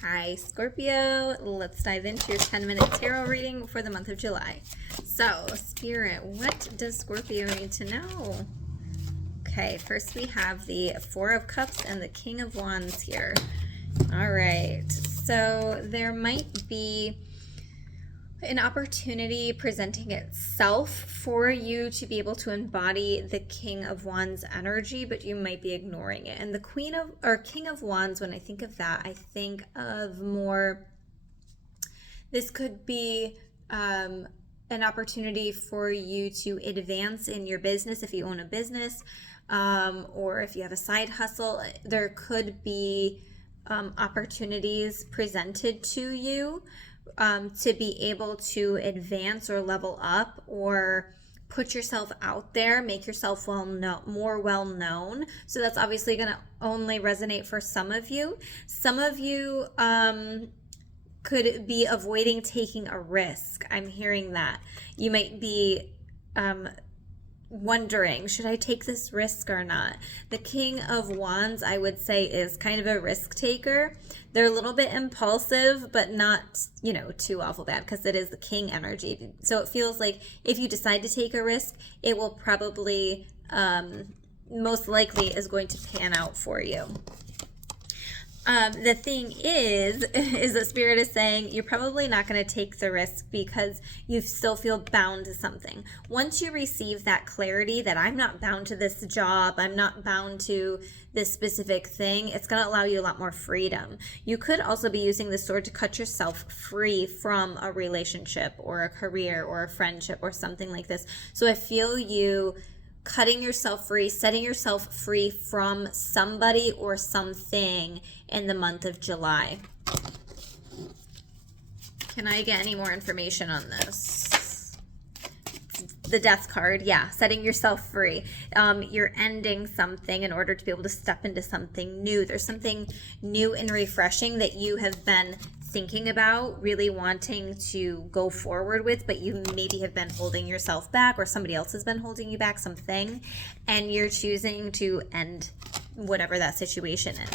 Hi, Scorpio. Let's dive into your 10-minute tarot reading for the month of July. So, Spirit, what does Scorpio need to know? Okay, first we have the Four of Cups and the King of Wands here. All right, so there might be an opportunity presenting itself for you to be able to embody the King of Wands energy, but you might be ignoring it. And the Queen of or King of Wands, when I think of that, I think of more, this could be an opportunity for you to advance in your business if you own a business, or if you have a side hustle. There could be opportunities presented to you to be able to advance or level up or put yourself out there, make yourself more well known. So that's obviously going to only resonate for some of you. Some of you could be avoiding taking a risk. I'm hearing that. You might be wondering, should I take this risk or not? The King of Wands, I would say, is kind of a risk taker. They're a little bit impulsive, but not, too awful bad, because it is the King energy. So it feels like if you decide to take a risk, it will probably, most likely, is going to pan out for you. The thing is that Spirit is saying you're probably not going to take the risk because you still feel bound to something. Once you receive that clarity that I'm not bound to this job, I'm not bound to this specific thing, it's going to allow you a lot more freedom. You could also be using the sword to cut yourself free from a relationship or a career or a friendship or something like this. So I feel you cutting yourself free, setting yourself free from somebody or something in the month of July. Can I get any more information on this? The Death card, yeah, setting yourself free. You're ending something in order to be able to step into something new. There's something new and refreshing that you have been thinking about, really wanting to go forward with, but you maybe have been holding yourself back, or somebody else has been holding you back, something, and you're choosing to end whatever that situation is.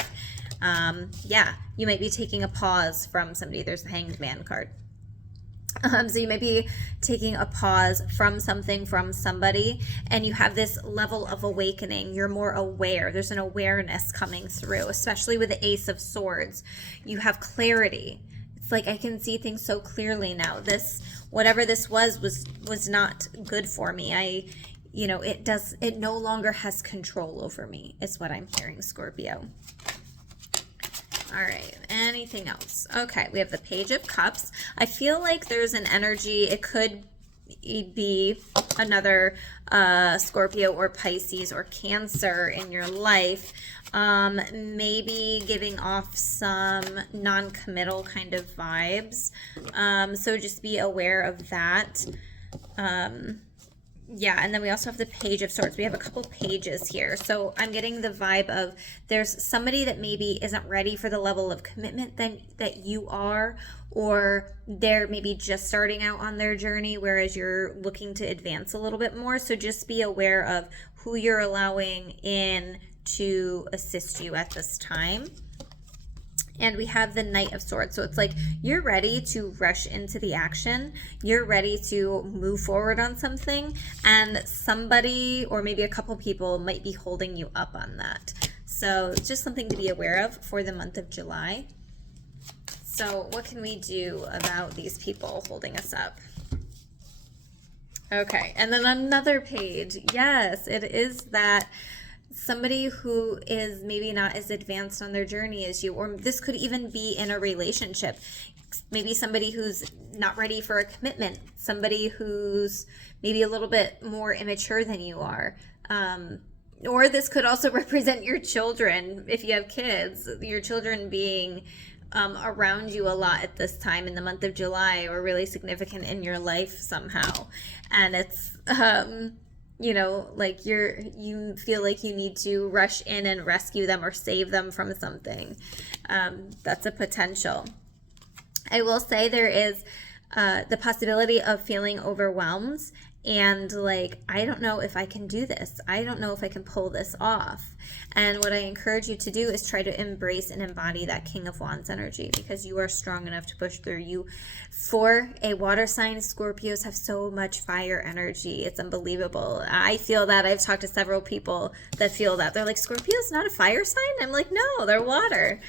You might be taking a pause from somebody. There's the Hanged Man card. So you might be taking a pause from something, from somebody, and you have this level of awakening. You're more aware. There's an awareness coming through, especially with the Ace of Swords. You have clarity. It's like I can see things so clearly now. This, whatever this was not good for me. It no longer has control over me, is what I'm hearing, Scorpio. All right, anything else? Okay, we have the Page of Cups. I feel like there's an energy. It could be another Scorpio or Pisces or Cancer in your life. Maybe giving off some non-committal kind of vibes. So just be aware of that. And then we also have the Page of Swords. We have a couple pages here. So I'm getting the vibe of there's somebody that maybe isn't ready for the level of commitment that you are, or they're maybe just starting out on their journey, whereas you're looking to advance a little bit more. So just be aware of who you're allowing in to assist you at this time. And we have the Knight of Swords. So it's like you're ready to rush into the action. You're ready to move forward on something. And somebody, or maybe a couple people, might be holding you up on that. So it's just something to be aware of for the month of July. So what can we do about these people holding us up? Okay, and then another page. Yes, it is that somebody who is maybe not as advanced on their journey as you, or this could even be in a relationship. Maybe somebody who's not ready for a commitment, somebody who's maybe a little bit more immature than you are. Or this could also represent your children, if you have kids, your children being around you a lot at this time in the month of July, or really significant in your life somehow. And it's like you feel like you need to rush in and rescue them or save them from something. That's a potential. I will say there is the possibility of feeling overwhelmed and like, I don't know if I can do this. I don't know if I can pull this off. And what I encourage you to do is try to embrace and embody that King of Wands energy, because you are strong enough to push through. You, for a water sign, Scorpios have so much fire energy. It's unbelievable. I feel that. I've talked to several people that feel that. They're like, Scorpio's not a fire sign? I'm like, no, they're water.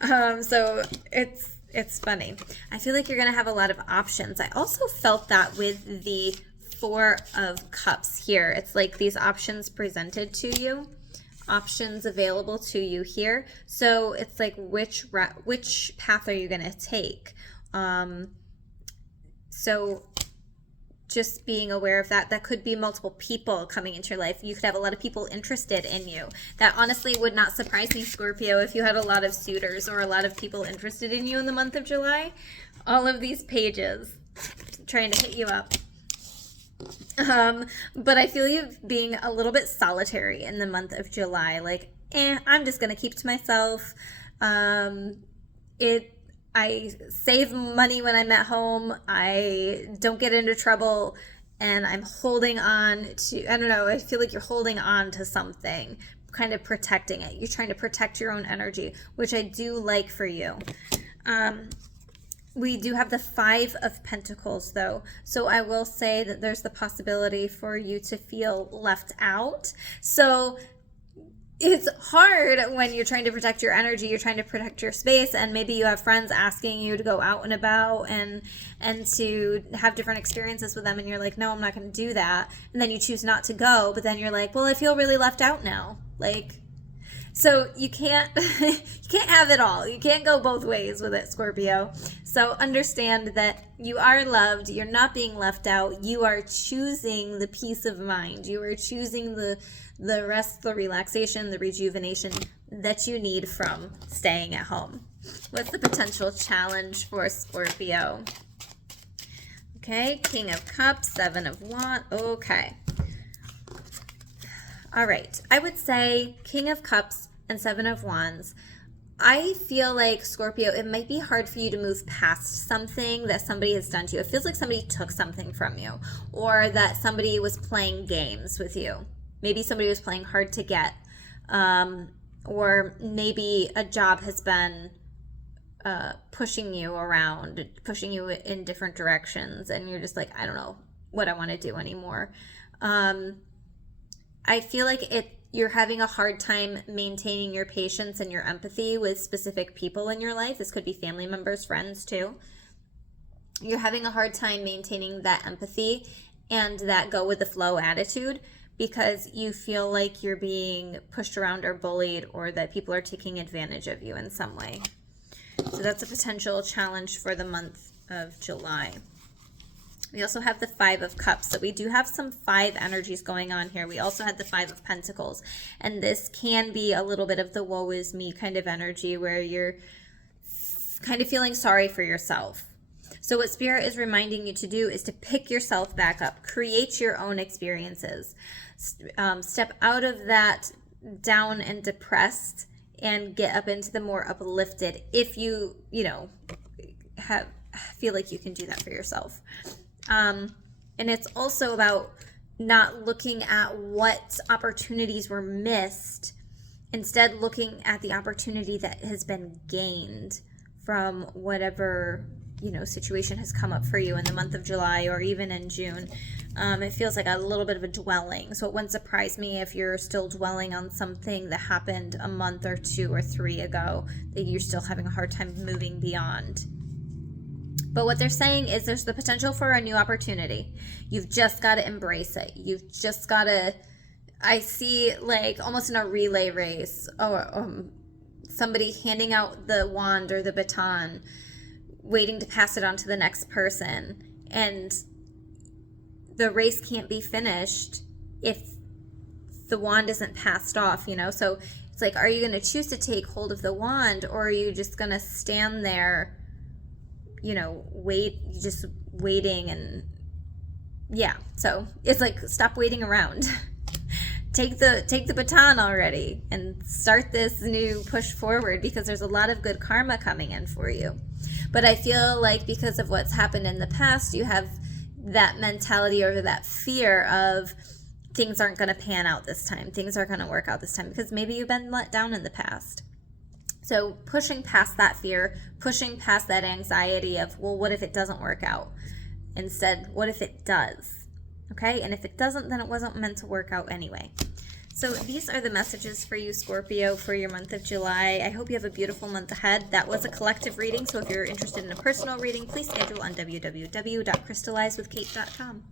So it's funny. I feel like you're going to have a lot of options. I also felt that with the Four of Cups here. It's like these options presented to you, options available to you here. So it's like, which path are you going to take? So just being aware of that. That could be multiple people coming into your life. You could have a lot of people interested in you. That honestly would not surprise me, Scorpio, if you had a lot of suitors or a lot of people interested in you in the month of July. All of these pages trying to hit you up. But I feel you being a little bit solitary in the month of July. Like, I'm just going to keep to myself. I save money when I'm at home. I don't get into trouble, and I'm holding on to, I don't know, I feel like you're holding on to something, kind of protecting it. You're trying to protect your own energy, which I do like for you. We do have the Five of Pentacles, though. So I will say that there's the possibility for you to feel left out. So it's hard when you're trying to protect your energy, you're trying to protect your space, and maybe you have friends asking you to go out and about and to have different experiences with them, and you're like, no, I'm not going to do that. And then you choose not to go, but then you're like, well, I feel really left out now. Like, so you can't you can't have it all. You can't go both ways with it, Scorpio. So understand that you are loved. You're not being left out. You are choosing the peace of mind. You are choosing the rest, the relaxation, the rejuvenation that you need from staying at home. What's the potential challenge for Scorpio? Okay, King of Cups, Seven of Wands. Okay. All right. I would say King of Cups and Seven of Wands. I feel like, Scorpio, it might be hard for you to move past something that somebody has done to you. It feels like somebody took something from you, or that somebody was playing games with you. Maybe somebody was playing hard to get, or maybe a job has been pushing you around, pushing you in different directions, and you're just like, I don't know what I want to do anymore. I feel like you're having a hard time maintaining your patience and your empathy with specific people in your life. This could be family members, friends too. You're having a hard time maintaining that empathy and that go with the flow attitude, because you feel like you're being pushed around or bullied, or that people are taking advantage of you in some way. So that's a potential challenge for the month of July. We also have the Five of Cups. So we do have some five energies going on here. We also had the Five of Pentacles. And this can be a little bit of the woe is me kind of energy, where you're kind of feeling sorry for yourself. So what Spirit is reminding you to do is to pick yourself back up. Create your own experiences. Step out of that down and depressed and get up into the more uplifted, if you feel like you can do that for yourself. And it's also about not looking at what opportunities were missed, instead looking at the opportunity that has been gained from whatever situation has come up for you in the month of July or even in June. It feels like a little bit of a dwelling. So it wouldn't surprise me if you're still dwelling on something that happened a month or 2 or 3 ago that you're still having a hard time moving beyond. But what they're saying is there's the potential for a new opportunity. You've just got to embrace it. You've just got to, I see like almost in a relay race, or somebody handing out the wand or the baton, waiting to pass it on to the next person. And the race can't be finished if the wand isn't passed off, So it's like, are you going to choose to take hold of the wand, or are you just going to stand there, just waiting? And yeah, so it's like, stop waiting around. Take the baton already and start this new push forward, because there's a lot of good karma coming in for you. But I feel like because of what's happened in the past, you have that mentality or that fear of things aren't going to pan out this time. Things are going to work out this time because maybe you've been let down in the past. So pushing past that fear, pushing past that anxiety of, well, what if it doesn't work out? Instead, what if it does? Okay? And if it doesn't, then it wasn't meant to work out anyway. So these are the messages for you, Scorpio, for your month of July. I hope you have a beautiful month ahead. That was a collective reading, so if you're interested in a personal reading, please schedule on www.crystallizewithkate.com.